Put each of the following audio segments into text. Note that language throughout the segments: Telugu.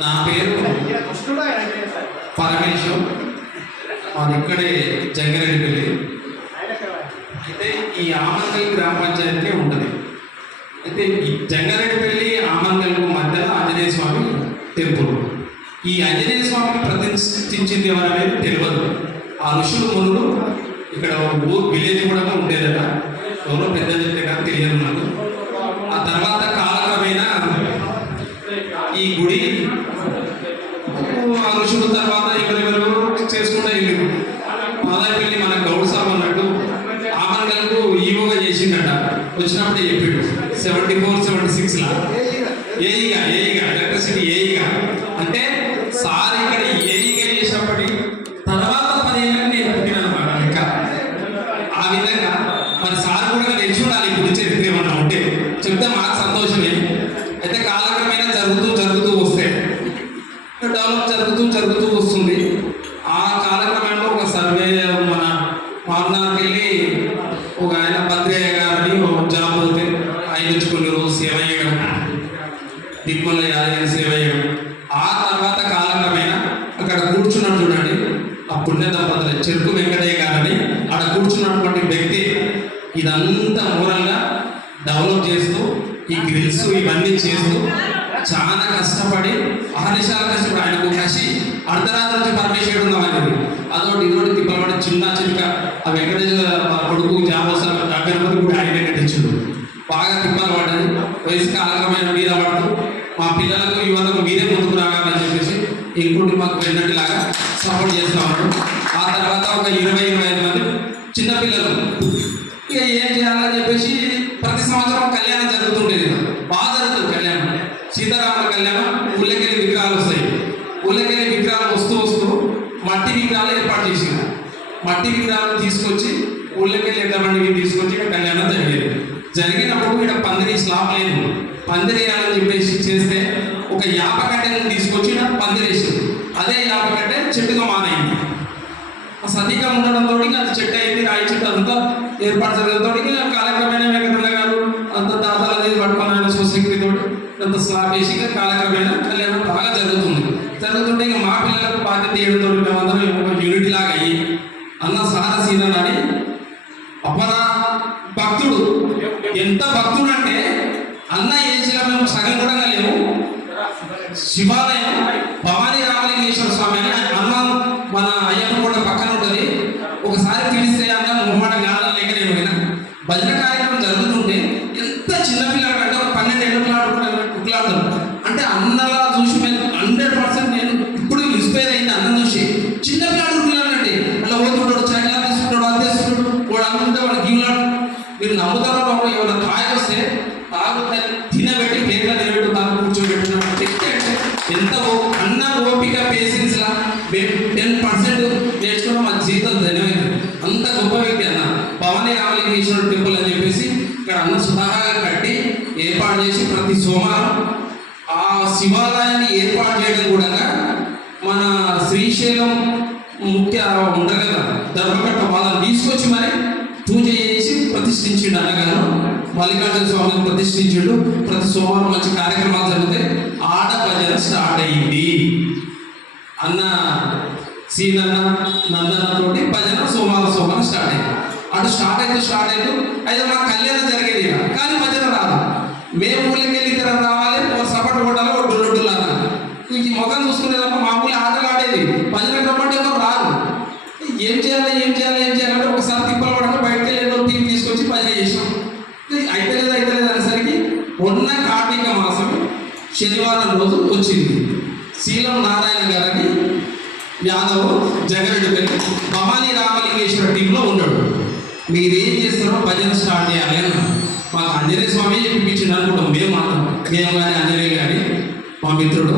నా పేరు పరమేశ్వర్ మాది ఇక్కడే జంగారెడ్డిపల్లి. అయితే ఈ ఆమంగల్ గ్రామ పంచాయతీ ఉంటుంది. అయితే ఈ జంగారెడ్డిపల్లి ఆమంగల్కు మధ్యలో ఆంజనేయ స్వామి టెంపుల్. ఈ ఆంజనేయ స్వామిని ప్రతిష్ఠించింది ఎవరనేది తెలియదు ఆ ఋషులు మునులు ఇక్కడ ఊరు విలేజ్ కూడా ఉండేదట. ఎవరో పెద్ద చెప్తే కానీ తెలియదు నాకు. ఆ తర్వాత కాలక్రమేణా ఈ గుడి ఆ ఋషుల తర్వాత ఎవరెవరు డెవలప్ జరుగుతూ జరుగుతూ వస్తుంది. ఆ కాలక్రమంలో ఒక సర్వే మన మామనార్కి వెళ్ళి ఒక ఆయన భద్రయ్య గారిని ఒక జాబ్ పోతే ఆయన వచ్చి కొన్ని రోజు సేవ చేయడం దిక్కుల యాదగిరి సేవ చేయడం. ఆ తర్వాత కాలక్రమేణా అక్కడ కూర్చున్నాడు చూడండి. ఆ పుణ్య దంపతులు చెరుకు వెంకటయ్య గారని అక్కడ కూర్చున్నటువంటి వ్యక్తి ఇదంతా మూలంగా డెవలప్ చేస్తూ ఈ గ్రిల్స్ ఇవన్నీ చేస్తూ చాలా కష్టపడి అహర్నిశాల కష్టపడి ఆయనకు కసి అర్ధరాత్రి నుంచి పరమేశ్వరుడు ఉన్నామనేది అదొకటి ఇదొకటి తిప్పలపడి చిన్న చిన్న ఆ వెంకటేశ్వర కొడుకు జాబోసం గణపతి కూడా ఆయన కట్టించుడు. బాగా తిప్పలు పడ్డది వయసు కాలకమైన మీద పడుతూ మా పిల్లలకు యువతకు మీరే ముందుకు రాగాలని చెప్పేసి ఇంకోటి మాకు వెళ్ళినట్లాగా సపోర్ట్ చేస్తా ఉన్నాడు. ఆ తర్వాత ఒక ఇరవై ఇరవై ఐదు మంది చిన్నపిల్లలు ఇక ఏం చేయాలని చెప్పేసి ప్రతి సంవత్సరం కలిసి జరుగుతుండేది బాగా జరుగుతుంది కళ్యాణం సీతారాముల కళ్యాణం ఊళ్ళకెళ్ళి విగ్రహాలు వస్తాయి ఊళ్ళకెళ్ళి విగ్రహాలు వస్తూ వస్తూ మట్టి విగ్రహాలు ఏర్పాటు చేసింది మట్టి విగ్రహాలు తీసుకొచ్చి ఊళ్ళకెళ్ళి ఎంతమందికి తీసుకొచ్చి ఇక్కడ కళ్యాణం జరిగేది జరిగినప్పుడు ఇక్కడ పందిరి స్లాబ్ లేదు పందిరి వేయాలని చెప్పేసి చేస్తే ఒక యాప కట్టెను తీసుకొచ్చి పందిరేసింది అదే యాప కట్టె చెట్టుగా మానైంది సతీగా ఉండడంతో అది చెట్టు అయింది రాయి చెట్టు అంతా ఏర్పాటు జరగడంతో కాలక్రమేణా వెంకటరమణ గారు అంత దాదాలు అనేది పట్టుకుని ఆయన సొసైటీతో అంత స్లాబ్ వేసి కాలక్రమేణా కళ్యాణం బాగా జరుగుతుంది జరుగుతుంటే ఇక మా పిల్లలకు బాధ్యత చేయడంతో మేమందరం ఒక యూనిట్ లాగా అయ్యి అన్న సార అని అపర భక్తుడు ఎంత భక్తుడు అంటే అన్న ఏజ్లో మేము సగం కూడా లేము శివాలయం అంత గొప్ప వ్యక్తి అన్న. భవానీ రామలింగేశ్వర టెంపుల్ అని చెప్పేసి ఇక్కడ అన్న సుధాగా కట్టి ఏర్పాటు చేసి ప్రతి సోమవారం ఆ శివాలయాన్ని ఏర్పాటు చేయడం కూడా మన శ్రీశైలం ముఖ్య ఉంటారు కదా ధర్మకట్ట వాళ్ళని తీసుకొచ్చి మరి పూజ చేసి ప్రతిష్ఠించిండు అన్నగారు. మల్లికార్జున స్వామిని ప్రతిష్ఠించాడు. ప్రతి సోమవారం మంచి కార్యక్రమాలు జరిగితే ఆడ భజన స్టార్ట్ అయ్యింది. అన్న సీనన్న నందనతోటి భజన సోమవారం సోమవారం స్టార్ట్ అయింది. అటు స్టార్ట్ అయితే స్టార్ట్ అయితే అయితే మా కళ్యాణం జరిగేది కానీ భజన రాదు. మేము ఊళ్ళకి వెళ్ళి ఇద్దరు రావాలి. ఒక సపట కొట్టాలి ఓ డొల్లు అన్న ఈ ముఖం మా ఊళ్ళో ఆటలు ఆడేది. భజన రమ్మంటే ఎవరు రాదు ఏం చేయాలి ఏం చేయాలి ఏం చేయాలంటే ఒకసారి తిప్పలు పడక బయటకు వెళ్ళి తీపి టీం తీసుకొచ్చి భజన చేసాం అయితే లేదు అయితే లేదు అనేసరికి ఉన్న కార్తీక మాసం శనివారం రోజు వచ్చింది. శీలం నారాయణ గారు యాదవ్ జగరెడ్డి పెళ్ళి భవానీ రామలింగేశ్వర టీంలో ఉన్నాడు. మీరేం చేస్తారో భజన స్టార్ట్ చేయాలి అని మాకు ఆంజనేయ స్వామి చెప్పించింది అనుకుంటాం. మేము మాత్రం. మేము కానీ ఆంజనేయ కానీ మా మిత్రుడు.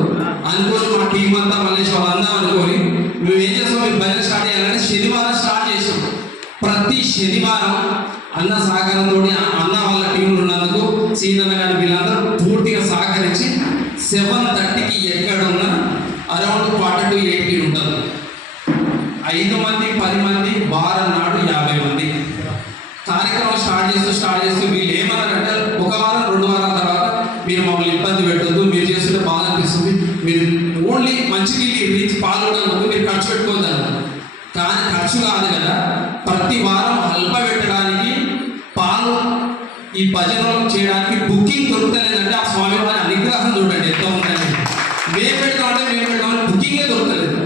అనుకోని మా టీం అంతా మల్లేష్ వాళ్ళందా అనుకొని మేము ఏం చేస్తాం? మీరు భజన స్టార్ట్ చేయాలంటే శనివారం స్టార్ట్ చేసాం ప్రతి శనివారం అన్న సహకారంతో అన్న వాళ్ళ టీంలు ఉన్నందుకు సీనన్న గారి వీళ్ళందరూ పూర్తిగా సహకరించి సెవెన్ ఐదు మంది పది మంది వారం నాడు యాభై మంది. కార్యక్రమం స్టార్ట్ చేస్తూ స్టార్ట్ చేస్తూ వీళ్ళు ఏమన్నారంటే ఒక వారం రెండు వారాల తర్వాత మీరు మమ్మల్ని ఇబ్బంది పెట్టద్దు మీరు చేస్తుంటే బాధ అనిపిస్తుంది. మీరు ఓన్లీ మంచినీళ్ళు రీచ్ పాలు మీరు ఖర్చు పెట్టుకోవద్దు కానీ ఖర్చు కాదు కదా ప్రతి వారం అల్ప పెట్టడానికి పాలు ఈ భజనలు చేయడానికి బుకింగ్ దొరుకుతలేదంటే ఆ స్వామి వారి అనుగ్రహం చూడండి ఎంత ఉందండి. మేము పెడతామంటే మేము పెడతామని బుకింగే దొరుకుతలేదు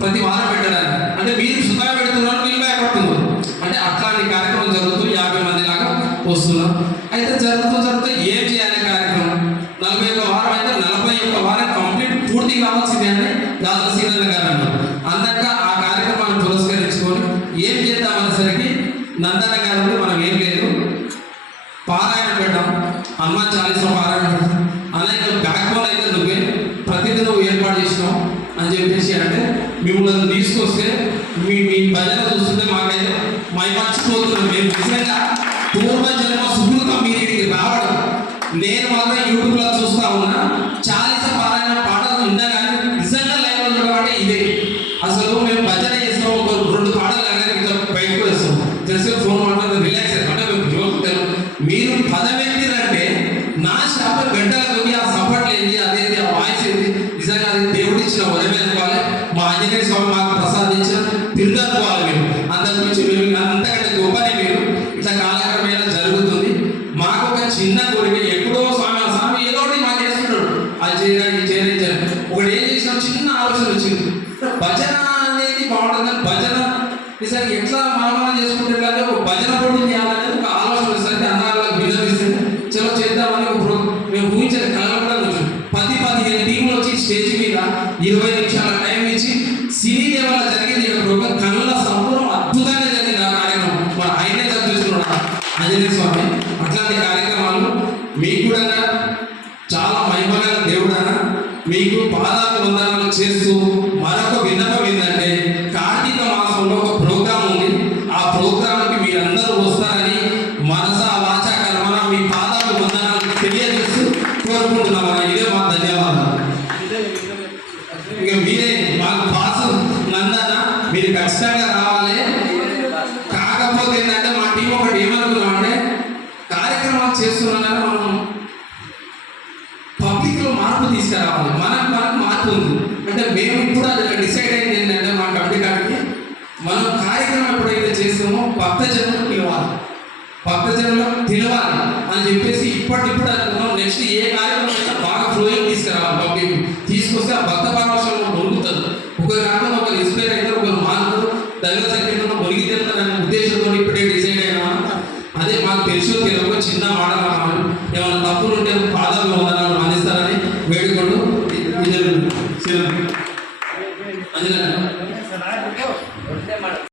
ప్రతి వారం పెట్టడానికి అంటే మీరు సుఖంగా పెడుతున్నారు మీరు భయపడుతున్నారు అంటే అట్లాంటి కార్యక్రమం జరుగుతూ యాభై మంది లాగా వస్తున్నాం అయితే జరుగుతూ జరుగుతూ ఏం చేయాలి కార్యక్రమం నలభై ఒక్క వారం అయితే నలభై ఒక్క వారం కంప్లీట్ పూర్తి కావాల్సిందే అని దాదాపు సీనన్న గారు అన్నారు అందాక ఆ కార్యక్రమాన్ని పురస్కరించుకొని ఏం చేద్దామనేసరికి నందన గారు ఉంటే మనం ఏం లేదు పారాయణ పెట్టాం హనుమాన్ చాలీస పారాయణ పెట్టాం అలాగే బ్యాక్ బోన్ అయితే నువ్వే ప్రతిదీ నువ్వు ఏర్పాటు చేసినావు అని చెప్పేసి అంటే మిమ్మల్ని తీసుకొస్తే మీ మీ భజన అంతకు మించి మేము అంతకంటే గొప్పని మీరు ఇట్లా కాలక్రమేణా జరుగుతుంది. మాకు ఒక చిన్న కోరిక ఎప్పుడో స్వామి స్వామి ఏదో ఒకటి మాకు చేస్తున్నాడు అది చేయడానికి ఇది ఒకటి ఏం చేసిన చిన్న ఆలోచన వచ్చింది. భజన అనేది బాగుంటుంది. భజన నిజంగా ఎట్లా మనం చేసుకుంటే కానీ ఒక భజన కూడా చేయాలి. మనకు అంటే మేము ఇప్పుడు అది డిసైడ్ అయింది ఏంటంటే మా కమిటీ గారికి మనం కార్యక్రమం ఎప్పుడైతే చేస్తామో భక్త జనులు పిలవాలి. భక్త జనులు పిలవాలి అని చెప్పేసి ఇప్పటిప్పుడు అనుకున్నాం. నెక్స్ట్ ఏ కార్యక్రమం